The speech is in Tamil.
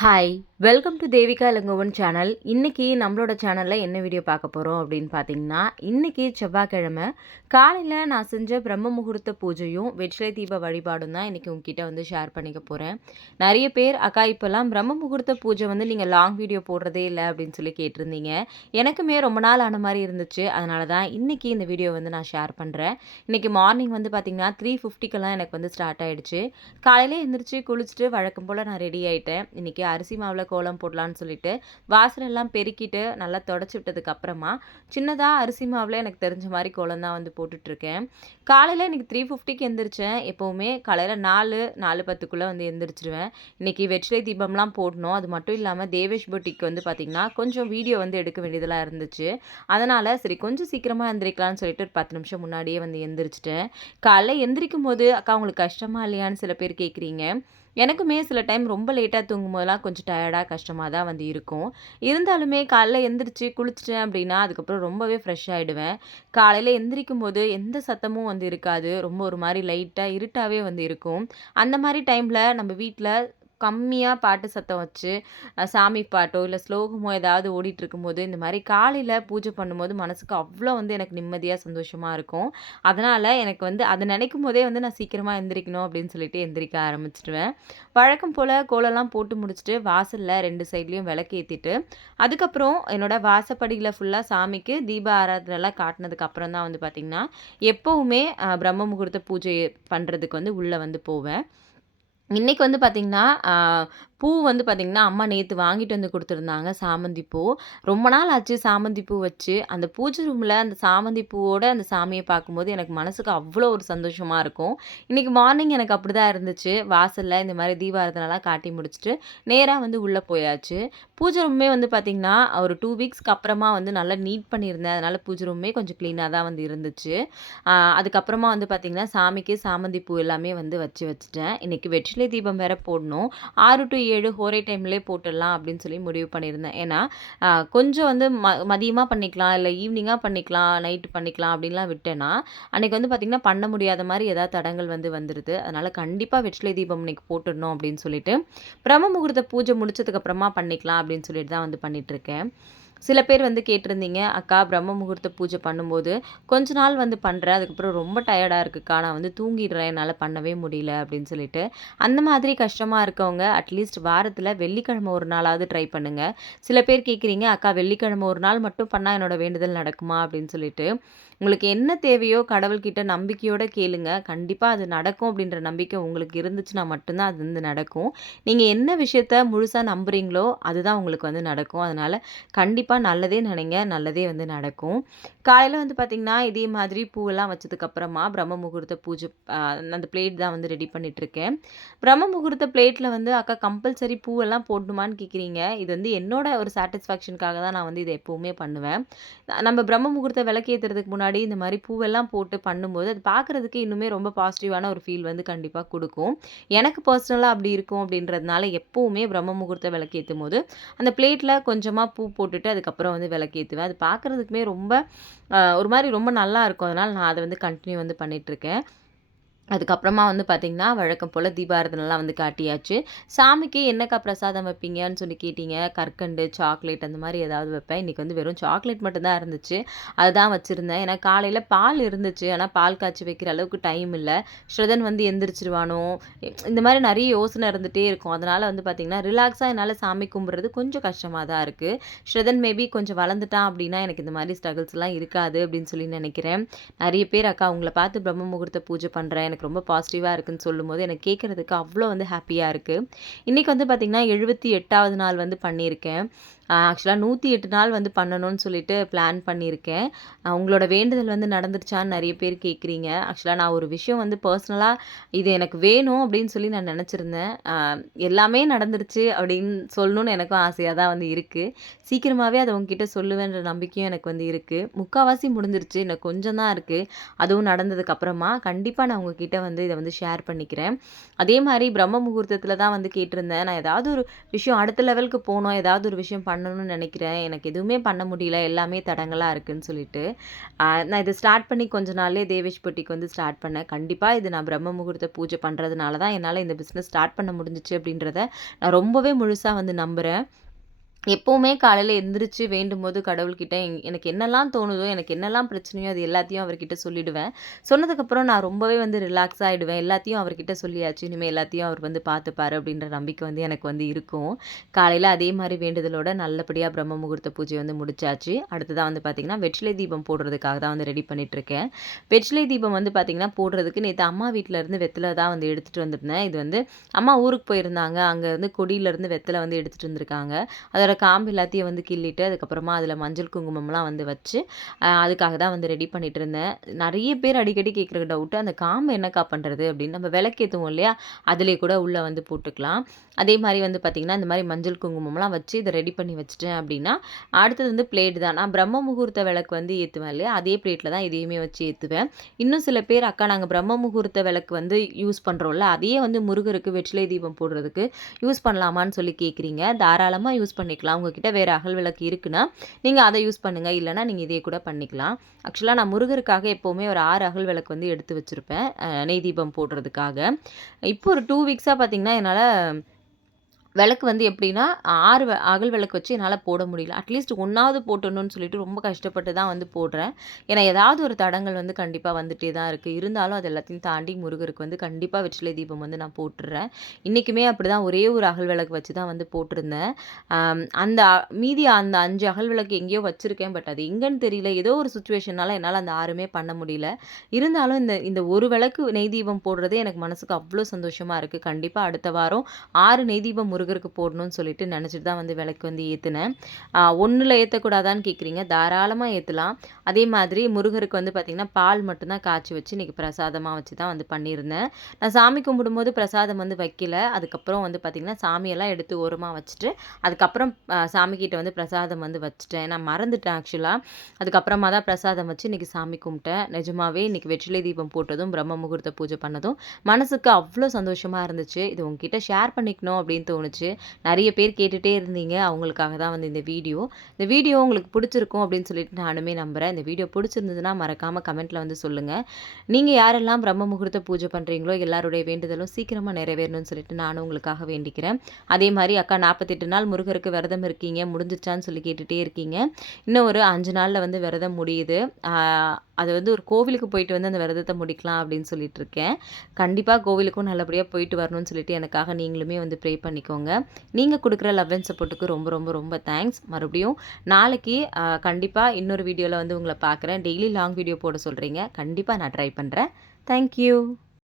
Hi. Welcome to Devika Elangovan channel இன்றைக்கி நம்மளோட சேனலில் என்ன வீடியோ பார்க்க போகிறோம் அப்படின்னு பார்த்தீங்கன்னா இன்றைக்கி செவ்வாய்க்கிழமை. காலையில் நான் செஞ்ச பிரம்ம முகூர்த்த பூஜையும் வெற்றிலை தீப வழிபாடும் தான் இன்றைக்கி உங்ககிட்ட வந்து ஷேர் பண்ணிக்க போகிறேன் நிறைய பேர் அக்கா இப்போல்லாம் பிரம்ம முகூர்த்த பூஜை வந்து நீங்கள் லாங் வீடியோ போடுறதே இல்லை அப்படின்னு சொல்லி கேட்டிருந்தீங்க. எனக்குமே ரொம்ப நாள் ஆன மாதிரி இருந்துச்சு. அதனால தான் இன்றைக்கி இந்த வீடியோ வந்து நான் ஷேர் பண்ணுறேன் இன்றைக்கி மார்னிங் வந்து பார்த்திங்கன்னா த்ரீ ஃபிஃப்டிக்கெல்லாம் எனக்கு வந்து ஸ்டார்ட் ஆகிடுச்சு காலையில் எழுந்திரிச்சு குளிச்சுட்டு வழக்கம் போல் நான் ரெடி ஆகிட்டேன் இன்றைக்கி அரிசி மாவில் கோலம் போடலான்னு சொல்லிட்டு வாசலெல்லாம் பெருக்கிட்டு நல்லா தொடச்சி விட்டதுக்கு அப்புறமா சின்னதாக அரிசி மாவில் எனக்கு தெரிஞ்ச மாதிரி கோலம் தான் வந்து போட்டுட்ருக்கேன். காலையில் இன்றைக்கி த்ரீ ஃபிஃப்டிக்கு எந்திரிச்சேன். எப்போவுமே காலையில் நாலு நாலு பத்துக்குள்ளே வந்து எந்திரிச்சிருவேன். இன்றைக்கி வெற்றிலை தீபம்லாம் போடணும். அது மட்டும் இல்லாமல் தேவேஷ் பொட்டிக்கு வந்து பார்த்திங்கன்னா கொஞ்சம் வீடியோ வந்து எடுக்க வேண்டியதெல்லாம் இருந்துச்சு. அதனால் சரி கொஞ்சம் சீக்கிரமாக எந்திரிக்கலாம்னு சொல்லிட்டு ஒரு பத்து நிமிஷம் முன்னாடியே வந்து எந்திரிச்சிட்டேன். காலைல எந்திரிக்கும் போது அக்கா உங்களுக்கு கஷ்டமா இல்லையான்னு சில பேர் கேட்குறீங்க எனக்குமே சில டைம் ரொம்ப லேட்டாக தூங்கும் போதெல்லாம் கொஞ்சம் டயர்டாக கஷ்டமாக தான் வந்து இருக்கும். இருந்தாலுமே காலைல எந்திரிச்சு குளிச்சிட்டேன் அப்படின்னா அதுக்கப்புறம் ரொம்பவே ஃப்ரெஷ் ஆகிடுவேன் காலையில் எந்திரிக்கும் போது எந்த சத்தமும் வந்து இருக்காது. ரொம்ப ஒரு மாதிரி லைட்டாக இருட்டாகவே வந்து இருக்கும். அந்த மாதிரி டைமில் நம்ம வீட்டில் கம்மியாக பாட்டு சத்தம் வச்சு சாமி பாட்டோ இல்லை ஸ்லோகமோ ஏதாவது ஓடிட்டுருக்கும்போது இந்த மாதிரி காலையில் பூஜை பண்ணும்போது மனசுக்கு அவ்வளோ வந்து எனக்கு நிம்மதியாக சந்தோஷமாக இருக்கும். அதனால் எனக்கு வந்து அதை நினைக்கும் போதே வந்து நான் சீக்கிரமாக எந்திரிக்கணும் அப்படின்னு சொல்லிட்டு எந்திரிக்க ஆரம்பிச்சிடுவேன். வழக்கம் போல் கோலம்லாம் போட்டு முடிச்சுட்டு வாசலில் ரெண்டு சைட்லேயும் விளக்கேற்றிட்டு அதுக்கப்புறம் என்னோடய வாசப்படியில் ஃபுல்லாக சாமிக்கு தீப ஆராதனைலாம் காட்டினதுக்கு அப்புறம் தான் வந்து பார்த்திங்கன்னா எப்போவுமே பிரம்ம முகூர்த்த பூஜை பண்ணுறதுக்கு வந்து உள்ளே வந்து போவேன். இன்றைக்கி வந்து பார்த்திங்கன்னா பூ வந்து பார்த்திங்கன்னா அம்மா நேற்று வாங்கிட்டு வந்து கொடுத்துருந்தாங்க சாமந்தி பூ. ரொம்ப நாள் ஆச்சு சாமந்தி பூ வச்சு. அந்த பூஜை ரூமில் அந்த சாமந்தி பூவோட அந்த சாமியை பார்க்கும்போது எனக்கு மனசுக்கு அவ்வளோ ஒரு சந்தோஷமாக இருக்கும். இன்றைக்கி மார்னிங் எனக்கு அப்படி தான் இருந்துச்சு. வாசலில் இந்த மாதிரி தீபாரதனெல்லாம் காட்டி முடிச்சுட்டு நேராக வந்து உள்ளே போயாச்சு. பூஜை ரூமே வந்து பார்த்திங்கன்னா ஒரு டூ வீக்ஸ்க்கு அப்புறமா வந்து நல்லா நீட் பண்ணியிருந்தேன். அதனால் பூஜை ரூமே கொஞ்சம் க்ளீனாக தான் வந்து இருந்துச்சு. அதுக்கப்புறமா வந்து பார்த்திங்கன்னா சாமிக்கு சாமந்தி பூ எல்லாமே வந்து வச்சு வச்சுட்டேன். இன்றைக்கி வெற்றிலை தீபம் வேற போடணும். ஆறு டு ஏழு ஒரே டைம்லேயே போட்டுடலாம் அப்படின்னு சொல்லி முடிவு பண்ணியிருந்தேன். ஏன்னா கொஞ்சம் வந்து ம மதியமாக பண்ணிக்கலாம் இல்லை ஈவினிங்காக பண்ணிக்கலாம் நைட்டு பண்ணிக்கலாம் அப்படின்லாம் விட்டேன்னா அன்றைக்கி வந்து பார்த்திங்கன்னா பண்ண முடியாத மாதிரி ஏதாவது தடங்கள் வந்து வந்துடுது அதனால் கண்டிப்பாக வெற்றிலை தீபம் இன்றைக்கி போட்டுடணும் அப்படின்னு சொல்லிட்டு பிரம்ம முகூர்த்த பூஜை முடிச்சதுக்கப்புறமா பண்ணிக்கலாம் அப்படின்னு சொல்லிட்டு தான் வந்து பண்ணிகிட்ருக்கேன் சில பேர் வந்து கேட்டிருந்தீங்க அக்கா பிரம்ம முகூர்த்த பூஜை பண்ணும்போது கொஞ்ச நாள் வந்து பண்ணுறேன் அதுக்கப்புறம் ரொம்ப டயர்டாக இருக்குக்கா நான் வந்து தூங்கிடுறேன் என்னால் பண்ணவே முடியல அப்படின்னு சொல்லிட்டு. அந்த மாதிரி கஷ்டமாக இருக்கவங்க அட்லீஸ்ட் வாரத்தில் வெள்ளிக்கிழமை ஒரு நாளாவது ட்ரை பண்ணுங்கள் சில பேர் கேட்குறீங்க அக்கா வெள்ளிக்கிழமை ஒரு நாள் மட்டும் பண்ணால் என்னோடய வேண்டுதல் நடக்குமா? அப்படின்னு சொல்லிட்டு. உங்களுக்கு என்ன தேவையோ கடவுள்கிட்ட நம்பிக்கையோடு கேளுங்க. கண்டிப்பாக அது நடக்கும் அப்படின்ற நம்பிக்கை உங்களுக்கு இருந்துச்சுன்னா மட்டும்தான் அது வந்து நடக்கும். நீங்கள் என்ன விஷயத்த முழுசாக நம்புகிறீங்களோ அதுதான் உங்களுக்கு வந்து நடக்கும். அதனால் கண்டிப்பாக கண்டிப்பாக நல்லதே நினைங்க நல்லதே வந்து நடக்கும். காலையில் வந்து பார்த்திங்கன்னா இதே மாதிரி பூவெல்லாம் வச்சதுக்கப்புறமா பிரம்ம முகூர்த்த பூஜை அந்த பிளேட் தான் வந்து ரெடி பண்ணிகிட்ருக்கேன் பிரம்ம முகூர்த்த பிளேட்டில் வந்து அக்கா கம்பல்சரி பூவெல்லாம் போடணுமான்னு கேட்குறீங்க இது வந்து என்னோட ஒரு சாட்டிஸ்ஃபேக்ஷனுக்காக தான் நான் வந்து இதை எப்போவுமே பண்ணுவேன். நம்ம பிரம்ம முகூர்த்த விளக்கேற்றுறதுக்கு முன்னாடி முன்னாடி இந்த மாதிரி பூவெல்லாம் போட்டு பண்ணும்போது அது பார்க்குறதுக்கு இன்னுமே ரொம்ப பாசிட்டிவான ஒரு ஃபீல் வந்து கண்டிப்பாக கொடுக்கும். எனக்கு பர்சனலாக அப்படி இருக்கும் அப்படின்றதுனால எப்போவுமே பிரம்ம முகூர்த்த விளக்கேற்றும் போது அந்த பிளேட்டில் கொஞ்சமாக பூ போட்டுட்டு அதுக்கப்புறம் வந்து விளக்கேற்றுவேன் அது பார்க்குறதுக்குமே ரொம்ப ஒரு மாதிரி ரொம்ப நல்லா இருக்கும். அதனால் நான் அதை வந்து கண்டினியூ வந்து பண்ணிகிட்ருக்கேன் அதுக்கப்புறமா வந்து பார்த்திங்கன்னா வழக்கம் போல் தீபாரதனெல்லாம் வந்து காட்டியாச்சு. சாமிக்கு என்னக்கா பிரசாதம் வைப்பீங்கன்னு சொல்லி கேட்டீங்க. கற்கண்டு சாக்லேட் அந்த மாதிரி ஏதாவது வைப்பேன். இன்றைக்கி வந்து வெறும் சாக்லேட் மட்டும்தான் இருந்துச்சு. அதுதான் வச்சுருந்தேன். ஏன்னா காலையில் பால் இருந்துச்சு. ஆனால் பால் காய்ச்சி வைக்கிற அளவுக்கு டைம் இல்லை. ஸ்ரதன் வந்து எந்திரிச்சிருவானோ? இந்த மாதிரி நிறைய யோசனை இருந்துகிட்டே இருக்கும். அதனால் வந்து பார்த்திங்கன்னா ரிலாக்ஸாக என்னால் சாமி கும்பிட்றது கொஞ்சம் கஷ்டமாக தான் இருக்குது ஸ்ரதன் மேபி கொஞ்சம் வளர்ந்துட்டான் அப்படின்னா எனக்கு இந்த மாதிரி ஸ்ட்ரகிள்ஸ்லாம் இருக்காது அப்படின்னு சொல்லி நினைக்கிறேன். நிறைய பேர் அக்கா உங்களை பார்த்து பிரம்ம முகூர்த்த பூஜை பண்ணுறேன் எனக்கு ரொம்ப பாசிட்டிவாக இருக்குன்னு சொல்லும்போது எனக்கு கேட்குறதுக்கு அவ்வளோ வந்து ஹாப்பியாக இருக்குது இன்றைக்கி வந்து பார்த்திங்கன்னா எழுபத்தி எட்டாவது நாள் வந்து பண்ணியிருக்கேன். ஆக்சுவலாக நூற்றி எட்டு நாள் வந்து பண்ணணும்னு சொல்லிட்டு பிளான் பண்ணியிருக்கேன். உங்களோட வேண்டுதல் வந்து நடந்துருச்சான்னு நிறைய பேர் கேட்குறீங்க. ஆக்சுவலாக நான் ஒரு விஷயம் வந்து பர்சனலாக இது எனக்கு வேணும் அப்படின்னு சொல்லி நான் நினச்சிருந்தேன். எல்லாமே நடந்துருச்சு அப்படின்னு சொல்லணும்னு எனக்கும் ஆசையாக தான் வந்து இருக்குது சீக்கிரமாகவே அதை உங்ககிட்ட சொல்லுவேன்ற நம்பிக்கையும் எனக்கு வந்து இருக்குது முக்கால்வாசி முடிஞ்சிருச்சு. இன்னும் கொஞ்சம் தான் இருக்குது அதுவும் நடந்ததுக்கப்புறமா கண்டிப்பாக நான் உங்ககிட்ட வந்து இதை வந்து ஷேர் பண்ணிக்கிறேன். அதே மாதிரி பிரம்ம முகூர்த்தத்தில் தான் வந்து கேட்டிருந்தேன். நான் ஏதாவது ஒரு விஷயம் அடுத்த லெவலுக்கு போகணும் ஏதாவது ஒரு விஷயம் பண்ணணும்னு நினைக்கிறேன். எனக்கு எதுவுமே பண்ண முடியல. எல்லாமே தடங்கலாக இருக்குன்னு சொல்லிட்டு. நான் இதை ஸ்டார்ட் பண்ணி கொஞ்ச நாள்லே தேவேஷ் பொட்டிக்கு வந்து ஸ்டார்ட் பண்ணேன். கண்டிப்பாக இது நான் பிரம்ம முகூர்த்த பூஜை பண்ணுறதுனால தான் என்னால் இந்த பிஸ்னஸ் ஸ்டார்ட் பண்ண முடிஞ்சிச்சு அப்படின்றத நான் ரொம்பவே முழுசாக வந்து நம்புகிறேன் எப்போவுமே காலையில் எந்திரிச்சு வேண்டும் போது கடவுள்கிட்ட எனக்கு என்னெல்லாம் தோணுதோ எனக்கு என்னெல்லாம் பிரச்சனையோ அது எல்லாத்தையும் அவர்கிட்ட சொல்லிடுவேன். சொன்னதுக்கப்புறம் நான் ரொம்பவே வந்து ரிலாக்ஸ் ஆகிடுவேன் எல்லாத்தையும் அவர்கிட்ட சொல்லியாச்சு. இனிமேல் எல்லாத்தையும் அவர் வந்து பார்த்துப்பாரு அப்படின்ற நம்பிக்கை வந்து எனக்கு வந்து இருக்கும். காலையில் அதே மாதிரி வேண்டுதலோட நல்லபடியாக பிரம்ம முகூர்த்த பூஜை வந்து முடிச்சாச்சு. அடுத்ததாக வந்து பார்த்திங்கன்னா வெற்றிலை தீபம் போடுறதுக்காக தான் வந்து ரெடி பண்ணிகிட்ருக்கேன் வெற்றிலை தீபம் வந்து பார்த்திங்கன்னா போடுறதுக்கு நேற்று அம்மா வீட்டிலேருந்து வெத்தலை தான் வந்து எடுத்துகிட்டு வந்திருந்தேன். இது வந்து அம்மா ஊருக்கு போயிருந்தாங்க. அங்கேருந்து கொடியிலேருந்து வெத்தலை வந்து எடுத்துகிட்டு வந்திருக்காங்க. அதோட காம்பு எல்லாத்தையும் வந்து கிள்ளிட்டு அதுக்கப்புறமா அதில் மஞ்சள் குங்குமம்லாம் வந்து வச்சு அதுக்காக தான் வந்து ரெடி பண்ணிகிட்டு இருந்தேன். நிறைய பேர் அடிக்கடி கேட்குற டவுட்டு அந்த காம்பு என்னக்கா பண்ணுறது அப்படின்னு நம்ம விளக்கேற்றுவோம் இல்லையா? அதிலே கூட உள்ளே வந்து போட்டுக்கலாம். அதே மாதிரி வந்து பார்த்திங்கன்னா இந்த மாதிரி மஞ்சள் குங்குமம்லாம் வச்சு இதை ரெடி பண்ணி வச்சுட்டேன் அப்படின்னா அடுத்தது வந்து பிளேட் தான். நான் பிரம்ம முகூர்த்த விளக்கு வந்து ஏற்றுவேன் இல்லையா? அதே பிளேட்டில் தான் இதையுமே வச்சு ஏற்றுவேன் இன்னும் சில பேர் அக்கா நாங்கள் பிரம்ம முகூர்த்த விளக்கு வந்து யூஸ் பண்ணுறோம்ல அதையே வந்து முருகருக்கு வெற்றிலை தீபம் போடுறதுக்கு யூஸ் பண்ணலாமான்னு சொல்லி கேட்குறீங்க. தாராளமாக யூஸ் பண்ணிக்கலாம். உங்ககிட்ட வேறு அகல் விளக்கு இருக்குன்னா நீங்கள் அதை யூஸ் பண்ணுங்கள் இல்லைனா நீங்கள் இதே கூட பண்ணிக்கலாம். ஆக்சுவலாக நான் முருகருக்காக எப்போவுமே ஒரு ஆறு அகல் விளக்கு வந்து எடுத்து வச்சுருப்பேன். நெய் தீபம் போடுறதுக்காக. இப்போ ஒரு டூ வீக்ஸாக பார்த்தீங்கன்னா என்னால் விளக்கு வந்து எப்படின்னா ஆறு வ- அகல் விளக்கு வச்சு என்னால் போட முடியல. அட்லீஸ்ட் ஒன்றாவது போட்டணும்னு சொல்லிட்டு ரொம்ப கஷ்டப்பட்டு தான் வந்து போடுறேன். ஏன்னா ஏதாவது ஒரு தடங்கள் வந்து கண்டிப்பாக வந்துட்டே தான் இருக்குது இருந்தாலும் அது எல்லாத்தையும் தாண்டி முருகருக்கு வந்து கண்டிப்பாக வெற்றிலை தீபம் வந்து நான் போட்டுடுறேன் இன்றைக்குமே அப்படி தான் ஒரே ஒரு அகல் விளக்கு வச்சு தான் வந்து போட்டிருந்தேன். அந்த மீதி அந்த அஞ்சு அகல் விளக்கு எங்கேயோ வச்சுருக்கேன். பட் அது எங்கன்னு தெரியல. ஏதோ ஒரு சுச்சுவேஷனால என்னால் அந்த ஆறுமே பண்ண முடியல. இருந்தாலும் இந்த இந்த ஒரு விளக்கு நெய் தீபம் போடுறதே எனக்கு மனசுக்கு அவ்வளோ சந்தோஷமாக இருக்குது கண்டிப்பாக அடுத்த வாரம் ஆறு நெய் தீபம் முருகருக்கு போடணும்னு சொல்லிட்டு நினச்சிட்டு தான் வந்து விளக்கு வந்து ஏற்றினேன் ஒன்றில் ஏற்றக்கூடாதான்னு கேட்குறீங்க தாராளமாக ஏற்றலாம் அதே மாதிரி முருகருக்கு வந்து பார்த்திங்கன்னா பால் மட்டும்தான் காய்ச்சி வச்சு இன்றைக்கி பிரசாதமாக வச்சு தான் வந்து பண்ணியிருந்தேன். நான் சாமி கும்பிடும்போது பிரசாதம் வந்து வைக்கல. அதுக்கப்புறம் வந்து பார்த்திங்கன்னா சாமியெல்லாம் எடுத்து ஓரமாக வச்சுட்டு அதுக்கப்புறம் சாமிக்கிட்ட வந்து பிரசாதம் வந்து வச்சுட்டேன். நான் மறந்துட்டேன் ஆக்சுவலாக அதுக்கப்புறமா தான் பிரசாதம் வச்சு இன்றைக்கி சாமி கும்பிட்டேன். நிஜமாவே இன்றைக்கி வெற்றிலை தீபம் போட்டதும் பிரம்ம முகூர்த்த பூஜை பண்ணதும் மனசுக்கு அவ்வளோ சந்தோஷமாக இருந்துச்சு. இது உங்ககிட்ட ஷேர் பண்ணிக்கணும் அப்படின்னு தோணுச்சு. நிறைய பேர் கேட்டுகிட்டே இருந்தீங்க. அவங்களுக்காக தான் வந்து இந்த வீடியோ. இந்த வீடியோ உங்களுக்கு பிடிச்சிருக்கும் அப்படின்னு சொல்லிட்டு நானுமே நம்புகிறேன் இந்த வீடியோ பிடிச்சிருந்ததுன்னா மறக்காமல் கமெண்ட்டில் வந்து சொல்லுங்கள் நீங்கள் யாரெல்லாம் பிரம்ம முகூர்த்த பூஜை பண்ணுறீங்களோ எல்லாருடைய வேண்டுதலும் சீக்கிரமாக நிறைவேறணும்னு சொல்லிட்டு நானும் உங்களுக்காக வேண்டிக்கிறேன். அதே மாதிரி அக்கா நாற்பத்தெட்டு நாள் முருகருக்கு விரதம் இருக்கீங்க. முடிஞ்சிச்சான்னு சொல்லி கேட்டுகிட்டே இருக்கீங்க. இன்னும் ஒரு அஞ்சு நாளில் வந்து விரதம் முடியுது. அது வந்து ஒரு கோவிலுக்கு போயிட்டு வந்து அந்த விரதத்தை முடிக்கலாம் அப்படின்னு சொல்லிட்டு இருக்கேன். கண்டிப்பாக கோவிலுக்கும் நல்லபடியாக போயிட்டு வரணும்னு சொல்லிட்டு எனக்காக நீங்களுமே வந்து ப்ரே பண்ணிக்கோங்க. நீங்கள் கொடுக்குற லவ் அண்ட் சப்போர்ட்டுக்கு ரொம்ப ரொம்ப ரொம்ப தேங்க்ஸ் மறுபடியும் நாளைக்கு கண்டிப்பாக இன்னொரு வீடியோவில் வந்து உங்களை பார்க்குறேன். டெய்லி லாங் வீடியோ போட சொல்கிறீங்க கண்டிப்பாக நான் ட்ரை பண்ணுறேன் தேங்க்யூ